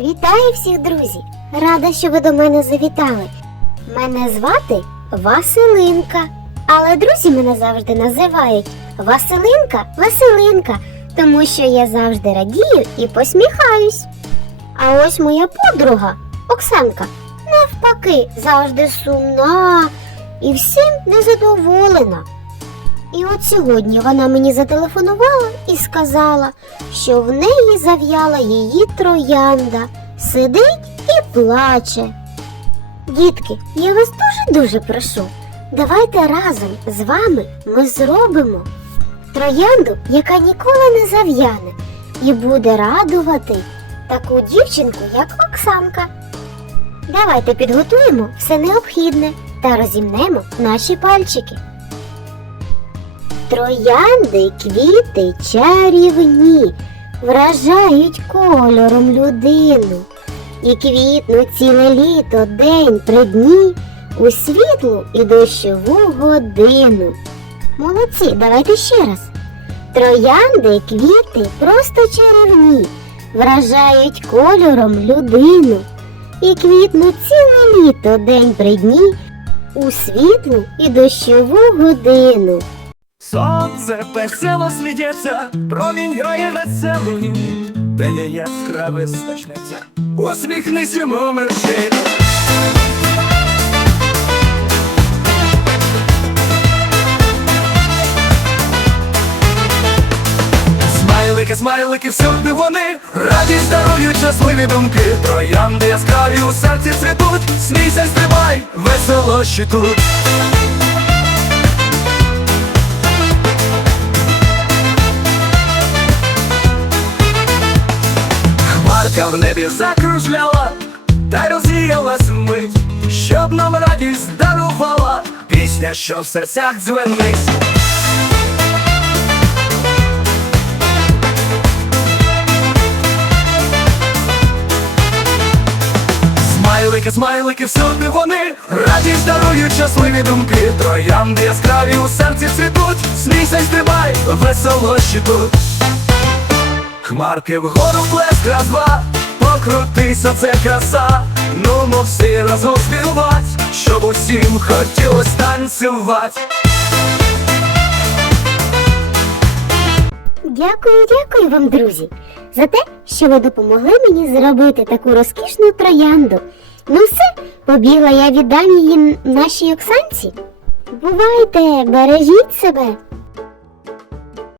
Вітаю всіх, друзі! Рада, що ви до мене завітали. Мене звати Василинка, але друзі мене завжди називають Василинка, Василинка, тому що я завжди радію і посміхаюсь. А ось моя подруга Оксанка, навпаки, завжди сумна і всім незадоволена. І от сьогодні вона мені зателефонувала і сказала, що в неї зав'яла її троянда, сидить і плаче. Дітки, я вас дуже-дуже прошу, давайте разом з вами ми зробимо троянду, яка ніколи не зав'яне, і буде радувати таку дівчинку, як Оксанка. Давайте підготуємо все необхідне та розімнемо наші пальчики. Троянди, квіти чарівні, вражають кольором людину. І квітнуть ціле літо день при дні у світлу і дощову годину. Молодці, давайте ще раз. Троянди, квіти просто чарівні, вражають кольором людину. І квітнуть ціле літо день при дні у світлу і дощову годину. Сонце весело світиться, промінь грає веселий, де є яскраве стачнеться, усміхнись йому мерщину. Смайлики, смайлики, всюди вони радість дарують щасливі думки. Троянди яскраві у серці цвітуть, смійся, стрибай, весело ще тут. Хмарка в небі закружляла, та й розріялась мить, щоб нам радість дарувала, пісня, що в серцях дзвенить. Смайлики, смайлики, всюди вони радість дарують щасливі думки. Троянди яскраві у серці цвітуть, смійся й стрибай, весело ще тут. Хмарки вгору плеск раз-два, покрутися, це краса. Ну, мо всі разом співать, щоб усім хотілось танцювати. Дякую, дякую вам, друзі, за те, що ви допомогли мені зробити таку розкішну троянду. Ну все, побігла я віддам її нашій Оксанці. Бувайте, бережіть себе.